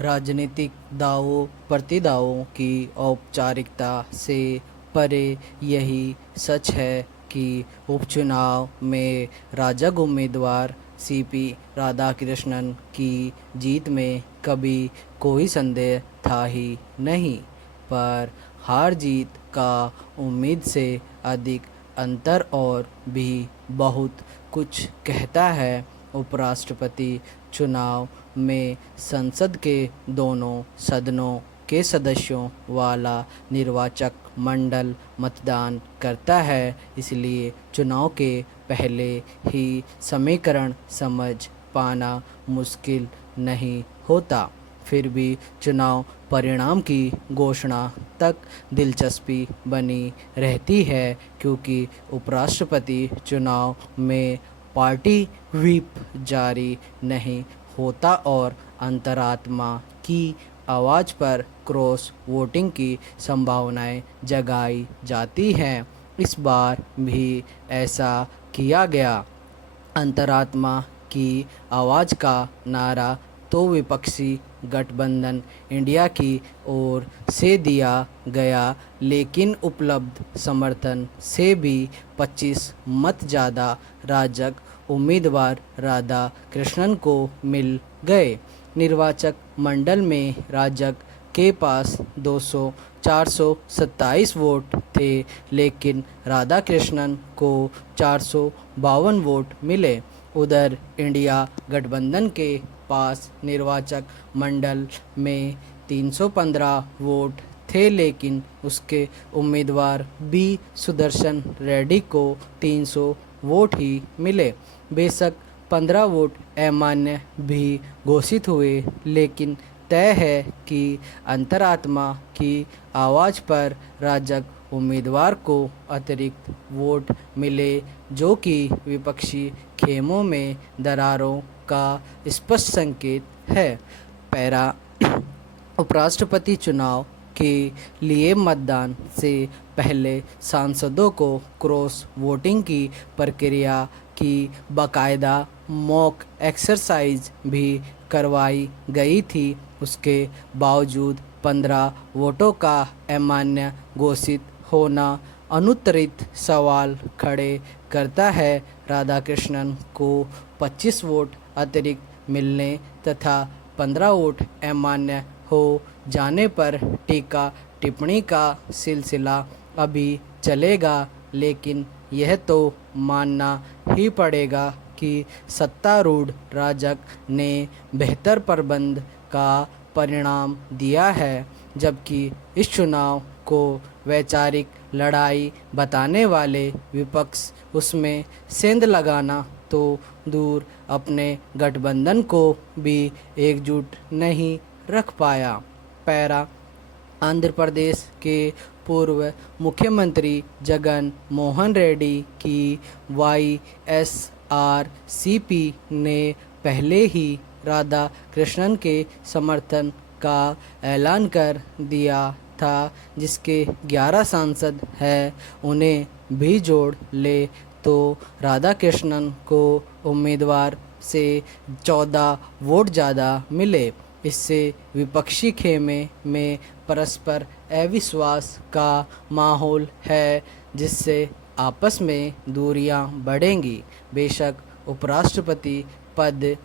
राजनीतिक दावों प्रतिदावों की औपचारिकता से परे यही सच है कि उपचुनाव में राजग उम्मीदवार सीपी राधाकृष्णन की जीत में कभी कोई संदेह था ही नहीं। पर हार जीत का उम्मीद से अधिक अंतर और भी बहुत कुछ कहता है। उपराष्ट्रपति चुनाव में संसद के दोनों सदनों के सदस्यों वाला निर्वाचक मंडल मतदान करता है, इसलिए चुनाव के पहले ही समीकरण समझ पाना मुश्किल नहीं होता। फिर भी चुनाव परिणाम की घोषणा तक दिलचस्पी बनी रहती है, क्योंकि उपराष्ट्रपति चुनाव में पार्टी व्हिप जारी नहीं होता और अंतरात्मा की आवाज़ पर क्रॉस वोटिंग की संभावनाएं जगाई जाती हैं। इस बार भी ऐसा किया गया। अंतरात्मा की आवाज़ का नारा तो विपक्षी गठबंधन इंडिया की ओर से दिया गया, लेकिन उपलब्ध समर्थन से भी 25 मत ज़्यादा राजग उम्मीदवार राधा कृष्णन को मिल गए। निर्वाचक मंडल में राजग के पास 427 वोट थे, लेकिन राधा कृष्णन को 452 वोट मिले। उधर इंडिया गठबंधन के पास निर्वाचक मंडल में 315 वोट थे, लेकिन उसके उम्मीदवार बी सुदर्शन रेड्डी को 300 वोट ही मिले। बेशक 15 वोट अमान्य भी घोषित हुए, लेकिन तय है कि अंतरात्मा की आवाज़ पर राजग उम्मीदवार को अतिरिक्त वोट मिले, जो कि विपक्षी खेमों में दरारों का स्पष्ट संकेत है। पैरा उपराष्ट्रपति चुनाव के लिए मतदान से पहले सांसदों को क्रॉस वोटिंग की प्रक्रिया की बाकायदा मॉक एक्सरसाइज भी करवाई गई थी। उसके बावजूद 15 वोटों का अमान्य घोषित होना अनुत्तरित सवाल खड़े करता है। राधाकृष्णन को 25 वोट अतिरिक्त मिलने तथा 15 वोट अमान्य हो जाने पर टीका टिप्पणी का सिलसिला अभी चलेगा, लेकिन यह तो मानना ही पड़ेगा कि सत्तारूढ़ राजग ने बेहतर प्रबंध का परिणाम दिया है, जबकि इस चुनाव को वैचारिक लड़ाई बताने वाले विपक्ष उसमें सेंध लगाना तो दूर, अपने गठबंधन को भी एकजुट नहीं रख पाया। पैरा आंध्र प्रदेश के पूर्व मुख्यमंत्री जगन मोहन रेड्डी की वाईएसआरसीपी ने पहले ही राधा कृष्णन के समर्थन का ऐलान कर दिया था, जिसके 11 सांसद हैं। उन्हें भी जोड़ ले तो राधा कृष्णन को उम्मीदवार से 14 वोट ज़्यादा मिले। इससे विपक्षी खेमे में परस्पर अविश्वास का माहौल है, जिससे आपस में दूरियां बढ़ेंगी। बेशक उपराष्ट्रपति पद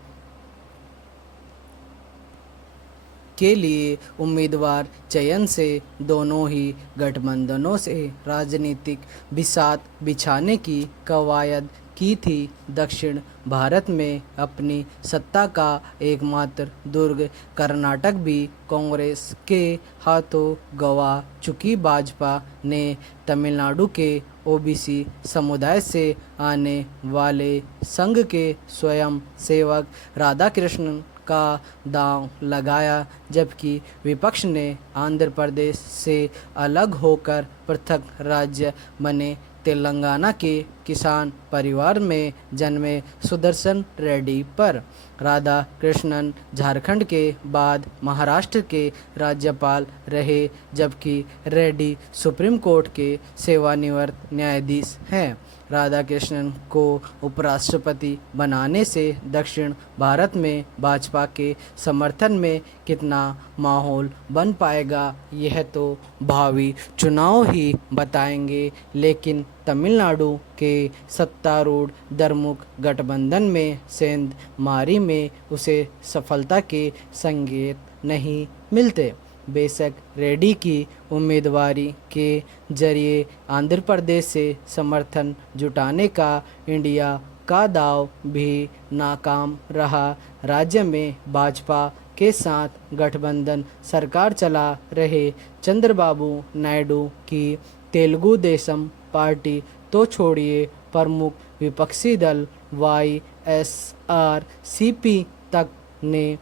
के लिए उम्मीदवार चयन से दोनों ही गठबंधनों से राजनीतिक बिसात बिछाने की कवायद की थी। दक्षिण भारत में अपनी सत्ता का एकमात्र दुर्ग कर्नाटक भी कांग्रेस के हाथों गंवा चुकी भाजपा ने तमिलनाडु के ओबीसी समुदाय से आने वाले संघ के स्वयं सेवक राधाकृष्णन का दांव लगाया, जबकि विपक्ष ने आंध्र प्रदेश से अलग होकर पृथक राज्य बने तेलंगाना के किसान परिवार में जन्मे सुदर्शन रेड्डी पर। राधा कृष्णन झारखंड के बाद महाराष्ट्र के राज्यपाल रहे, जबकि रेड्डी सुप्रीम कोर्ट के सेवानिवृत्त न्यायाधीश हैं। राधाकृष्णन को उपराष्ट्रपति बनाने से दक्षिण भारत में भाजपा के समर्थन में कितना माहौल बन पाएगा यह तो भावी चुनाव ही बताएंगे, लेकिन तमिलनाडु के सत्तारूढ़ द्रमुक गठबंधन में सेंध मारी में उसे सफलता के संकेत नहीं मिलते। बेशक रेड्डी की उम्मीदवारी के जरिए आंध्र प्रदेश से समर्थन जुटाने का इंडिया का दाव भी नाकाम रहा। राज्य में भाजपा के साथ गठबंधन सरकार चला रहे चंद्रबाबू नायडू की तेलुगु देशम पार्टी तो छोड़िए, प्रमुख विपक्षी दल YSRCP तक ने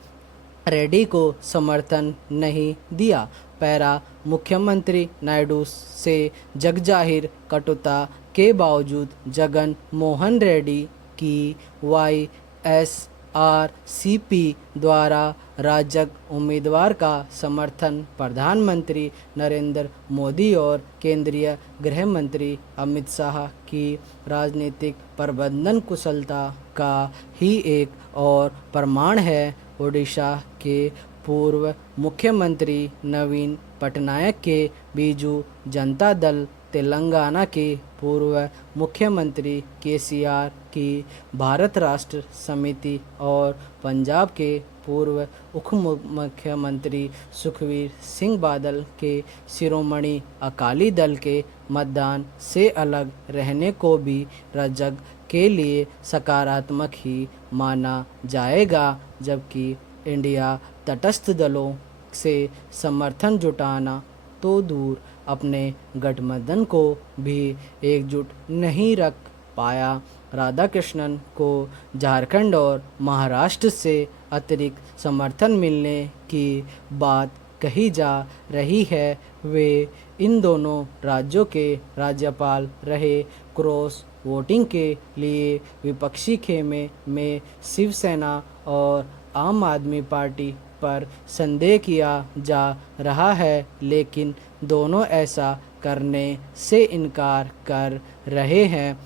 रेड्डी को समर्थन नहीं दिया। पैरा मुख्यमंत्री नायडू से जगजाहिर कटुता के बावजूद जगन मोहन रेड्डी की YSRCP द्वारा राजग उम्मीदवार का समर्थन प्रधानमंत्री नरेंद्र मोदी और केंद्रीय गृह मंत्री अमित शाह की राजनीतिक प्रबंधन कुशलता का ही एक और प्रमाण है। ओडिशा के पूर्व मुख्यमंत्री नवीन पटनायक के बीजू जनता दल, तेलंगाना के पूर्व मुख्यमंत्री KCR की भारत राष्ट्र समिति और पंजाब के पूर्व उप मुख्यमंत्री सुखबीर सिंह बादल के शिरोमणि अकाली दल के मतदान से अलग रहने को भी राजग के लिए सकारात्मक ही माना जाएगा, जबकि इंडिया तटस्थ दलों से समर्थन जुटाना तो दूर अपने गठबंधन को भी एकजुट नहीं रख पाया। राधाकृष्णन को झारखंड और महाराष्ट्र से अतिरिक्त समर्थन मिलने की बात कही जा रही है। वे इन दोनों राज्यों के राज्यपाल रहे। क्रॉस वोटिंग के लिए विपक्षी खेमे में शिवसेना और आम आदमी पार्टी पर संदेह किया जा रहा है, लेकिन दोनों ऐसा करने से इनकार कर रहे हैं।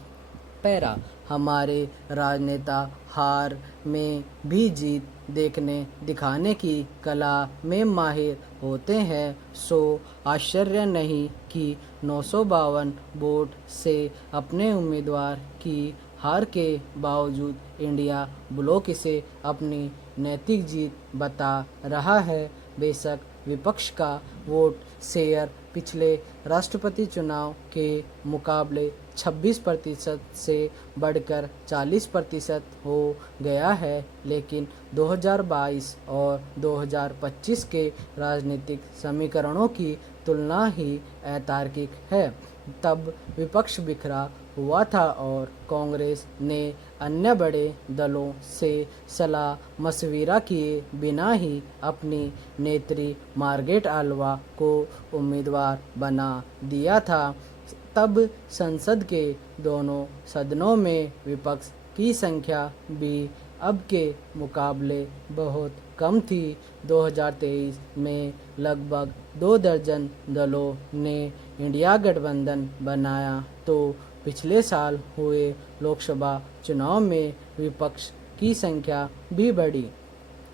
पैरा हमारे राजनेता हार में भी जीत दिखाने की कला में माहिर होते हैं, सो आश्चर्य नहीं कि 952 वोट से अपने उम्मीदवार की हार के बावजूद इंडिया ब्लॉक इसे अपनी नैतिक जीत बता रहा है। बेशक विपक्ष का वोट शेयर पिछले राष्ट्रपति चुनाव के मुकाबले 26% से बढ़कर 40% हो गया है, लेकिन 2022 और 2025 के राजनीतिक समीकरणों की तुलना ही अतार्किक है। तब विपक्ष बिखरा हुआ था और कांग्रेस ने अन्य बड़े दलों से सलाह मशविरा किए बिना ही अपनी नेत्री मार्गरेट आल्वा को उम्मीदवार बना दिया था। तब संसद के दोनों सदनों में विपक्ष की संख्या भी अब के मुकाबले बहुत कम थी। 2023 में लगभग 2 दर्जन दलों ने इंडिया गठबंधन बनाया, तो पिछले साल हुए लोकसभा चुनाव में विपक्ष की संख्या भी बढ़ी।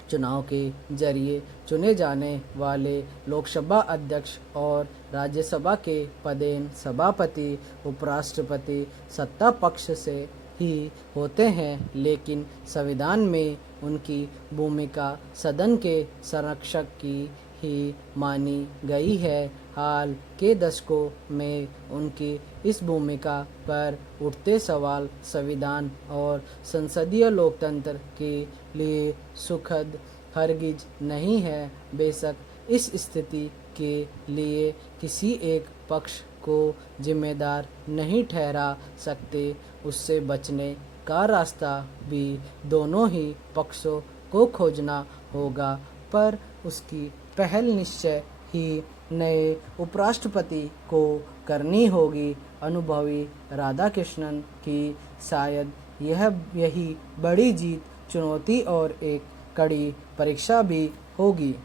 चुनाव के जरिए चुने जाने वाले लोकसभा अध्यक्ष और राज्यसभा के पदेन सभापति उपराष्ट्रपति सत्ता पक्ष से ही होते हैं, लेकिन संविधान में उनकी भूमिका सदन के संरक्षक की ही मानी गई है। हाल के दशकों में उनकी इस भूमिका पर उठते सवाल संविधान और संसदीय लोकतंत्र के लिए सुखद हरगिज नहीं है। बेशक इस स्थिति के लिए किसी एक पक्ष को जिम्मेदार नहीं ठहरा सकते, उससे बचने का रास्ता भी दोनों ही पक्षों को खोजना होगा, पर उसकी पहल निश्चय ही नए उपराष्ट्रपति को करनी होगी। अनुभवी राधाकृष्णन की शायद यही बड़ी जीत, चुनौती और एक कड़ी परीक्षा भी होगी।